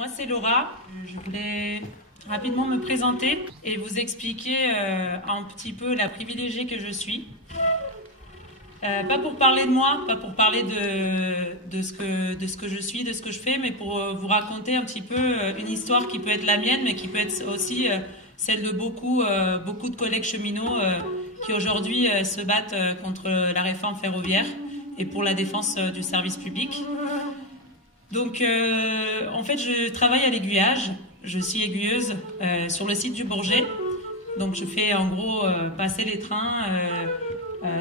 Moi, c'est Laura. Je voulais rapidement me présenter et vous expliquer un petit peu la privilégiée que je suis. Pas pour parler de moi, pas pour parler de ce que je suis, de ce que je fais, mais pour vous raconter un petit peu une histoire qui peut être la mienne, mais qui peut être aussi celle de beaucoup de collègues cheminots qui aujourd'hui se battent contre la réforme ferroviaire et pour la défense du service public. Donc, en fait, je travaille à l'aiguillage. Je suis aiguilleuse sur le site du Bourget. Donc, je fais en gros passer les trains,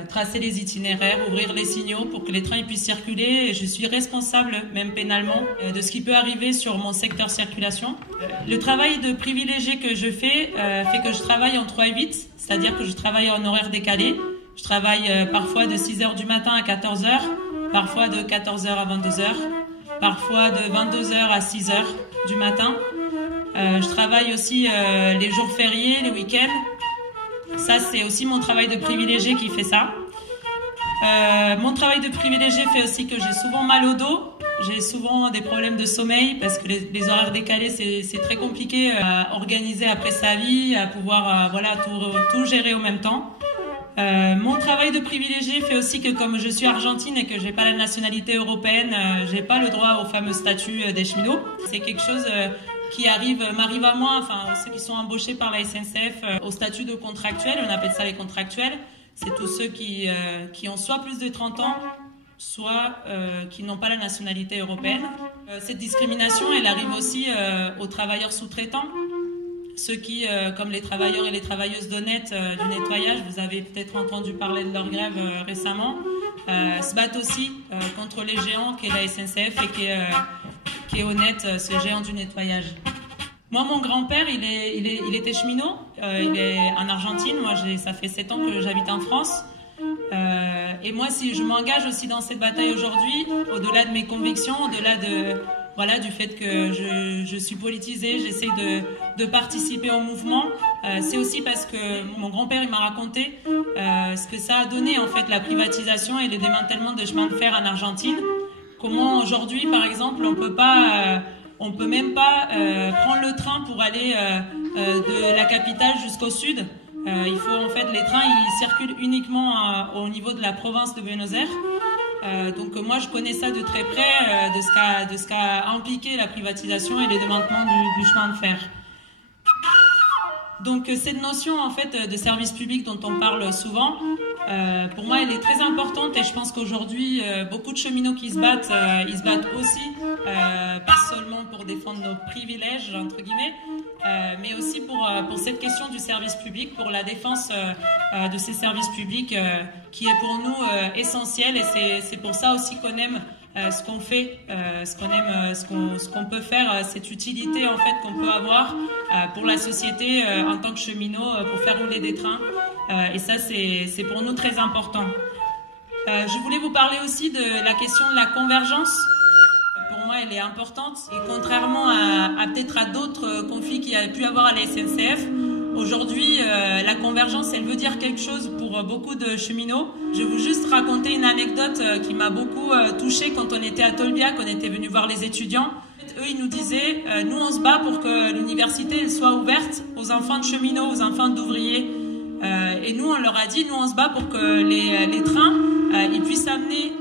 tracer les itinéraires, ouvrir les signaux pour que les trains puissent circuler. Et je suis responsable, même pénalement, de ce qui peut arriver sur mon secteur circulation. Le travail de privilégié que je fais fait que je travaille en 3-8, c'est-à-dire que je travaille en horaire décalé. Je travaille parfois de 6h du matin à 14h, parfois de 14h à 22h. Parfois de 22h à 6h du matin. Je travaille aussi les jours fériés, les week-ends. Ça, c'est aussi mon travail de privilégié qui fait ça. Mon travail de privilégié fait aussi que j'ai souvent mal au dos. J'ai souvent des problèmes de sommeil parce que les horaires décalés, c'est très compliqué à organiser après sa vie, à pouvoir tout gérer au même temps. Mon travail de privilégié fait aussi que comme je suis argentine et que j'ai pas la nationalité européenne, j'ai pas le droit au fameux statut des cheminots. C'est quelque chose qui m'arrive à moi, enfin ceux qui sont embauchés par la SNCF au statut de contractuel, on appelle ça les contractuels. C'est tous ceux qui ont soit plus de 30 ans, soit qui n'ont pas la nationalité européenne. Cette discrimination, elle arrive aussi aux travailleurs sous-traitants. Ceux qui, comme les travailleurs et les travailleuses d'Honnête du nettoyage, vous avez peut-être entendu parler de leur grève récemment, se battent aussi contre les géants qu'est la SNCF et qui est Honnête, ce géant du nettoyage. Moi, mon grand-père, il était cheminot, il est en Argentine. Moi, ça fait 7 ans que j'habite en France. Et moi, si je m'engage aussi dans cette bataille aujourd'hui, au-delà de mes convictions, au-delà du fait que je suis politisée, j'essaie de participer au mouvement. C'est aussi parce que mon grand-père il m'a raconté ce que ça a donné en fait la privatisation et le démantèlement de chemin de fer en Argentine. Comment aujourd'hui, par exemple, on peut même pas prendre le train pour aller de la capitale jusqu'au sud. Il faut en fait les trains ils circulent uniquement au niveau de la province de Buenos Aires. Donc moi je connais ça de très près de ce qu'a impliqué la privatisation et le démantèlement du chemin de fer. Donc cette notion en fait de service public dont on parle souvent, pour moi elle est très importante et je pense qu'aujourd'hui beaucoup de cheminots qui se battent, ils se battent aussi pas seulement pour défendre nos privilèges entre guillemets, mais aussi pour cette question du service public, pour la défense de ces services publics qui est pour nous essentiel et c'est pour ça aussi qu'on aime ce qu'on fait, ce qu'on peut faire, cette utilité en fait qu'on peut avoir pour la société en tant que cheminot pour faire rouler des trains et ça c'est pour nous très important. Je voulais vous parler aussi de la question de la convergence. Pour moi, elle est importante et contrairement à peut-être à d'autres conflits qu'il y a pu avoir à la SNCF, aujourd'hui, la convergence, elle veut dire quelque chose pour beaucoup de cheminots. Je vais vous juste raconter une anecdote qui m'a beaucoup touchée quand on était à Tolbiac, on était venu voir les étudiants. Eux, ils nous disaient, nous, on se bat pour que l'université elle soit ouverte aux enfants de cheminots, aux enfants d'ouvriers. Et nous, on leur a dit, nous, on se bat pour que les trains ils puissent amener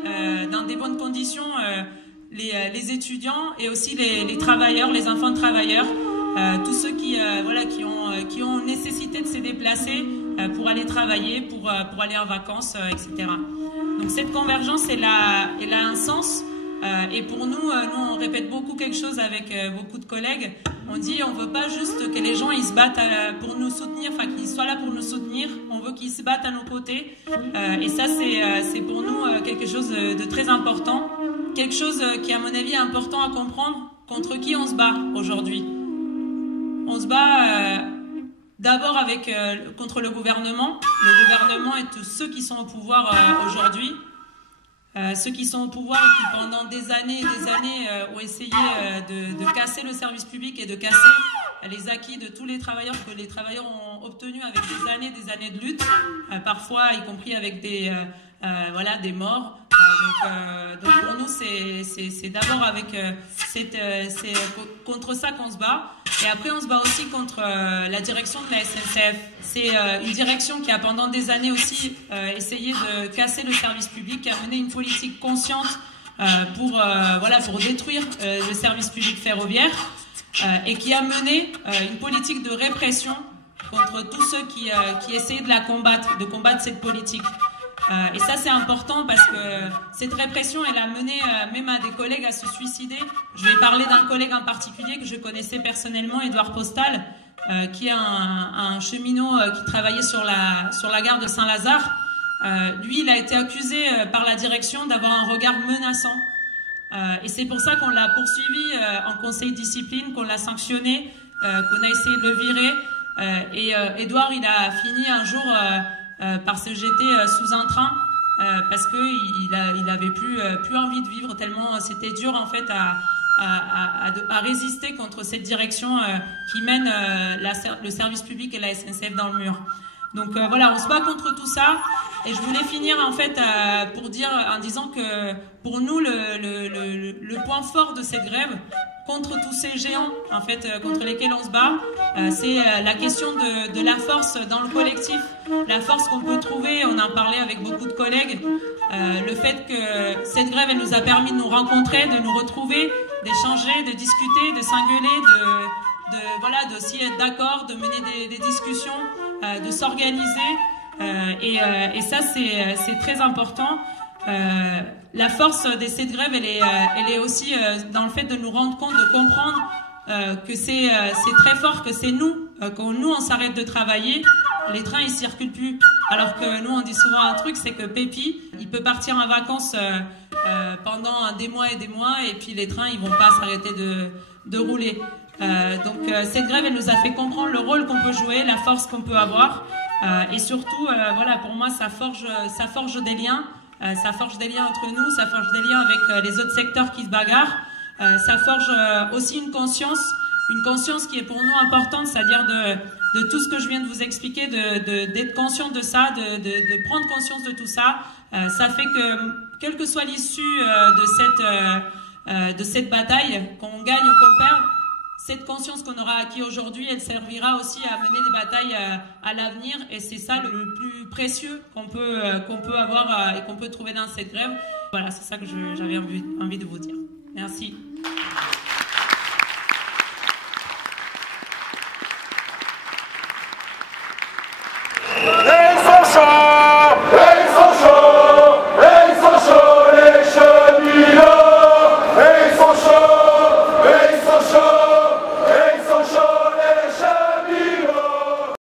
dans des bonnes conditions les étudiants et aussi les travailleurs, les enfants de travailleurs, tous ceux qui ont nécessité de se déplacer pour aller travailler, pour aller en vacances, etc. Donc cette convergence, elle a un sens. Et pour nous, on répète beaucoup quelque chose avec beaucoup de collègues. On dit, on veut pas juste que les gens ils se battent pour nous soutenir, enfin qu'ils soient là pour nous soutenir. On veut qu'ils se battent à nos côtés. Et ça, c'est pour nous quelque chose de très important. Quelque chose qui, à mon avis, est important à comprendre. Contre qui on se bat aujourd'hui? On se bat d'abord contre le gouvernement. Le gouvernement et tous ceux qui sont au pouvoir aujourd'hui. Ceux qui sont au pouvoir et qui pendant des années et des années ont essayé de casser le service public et de casser les acquis de tous les travailleurs que les travailleurs ont obtenus avec des années de lutte, parfois y compris avec voilà, des morts. Donc pour nous, c'est d'abord avec c'est contre ça qu'on se bat. Et après, on se bat aussi contre la direction de la SNCF. C'est une direction qui a pendant des années aussi essayé de casser le service public, qui a mené une politique consciente pour détruire le service public ferroviaire et qui a mené une politique de répression contre tous ceux qui essayaient de combattre cette politique. Et ça, c'est important parce que cette répression, elle a mené même à des collègues à se suicider. Je vais parler d'un collègue en particulier que je connaissais personnellement, Édouard Postal, qui est un cheminot qui travaillait sur la gare de Saint-Lazare. Lui, il a été accusé par la direction d'avoir un regard menaçant. Et c'est pour ça qu'on l'a poursuivi en conseil de discipline, qu'on l'a sanctionné, qu'on a essayé de le virer. Édouard, il a fini un jour par se jeter sous un train parce qu'il avait plus envie de vivre tellement c'était dur en fait à résister contre cette direction qui mène le service public et la SNCF dans le mur. Donc voilà, on se bat contre tout ça. Et je voulais finir en fait en disant que pour nous le point fort de cette grève contre tous ces géants en fait contre lesquels on se bat, c'est la question de la force dans le collectif, la force qu'on peut trouver. On en parlait avec beaucoup de collègues. Le fait que cette grève, elle nous a permis de nous rencontrer, de nous retrouver, d'échanger, de discuter, de s'engueuler, d'aussi être d'accord, de mener des discussions, de s'organiser. Et ça, c'est très important. La force de cette grève, elle est aussi dans le fait de nous rendre compte, de comprendre que c'est très fort, que c'est nous, quand nous on s'arrête de travailler, les trains ils circulent plus. Alors que nous on dit souvent un truc, c'est que Pépi, il peut partir en vacances pendant des mois et puis les trains ils vont pas s'arrêter de rouler. Donc cette grève, elle nous a fait comprendre le rôle qu'on peut jouer, la force qu'on peut avoir. Et surtout, pour moi, ça forge des liens. Ça forge des liens entre nous, ça forge des liens avec les autres secteurs qui se bagarrent. Ça forge aussi une conscience qui est pour nous importante, c'est-à-dire de tout ce que je viens de vous expliquer, d'être conscient de ça, de prendre conscience de tout ça. Ça fait que, quelle que soit l'issue de cette bataille, qu'on gagne ou qu'on perde, cette conscience qu'on aura acquis aujourd'hui, elle servira aussi à mener des batailles à l'avenir. Et c'est ça le plus précieux qu'on peut avoir et qu'on peut trouver dans cette grève. Voilà, c'est ça que j'avais envie de vous dire. Merci.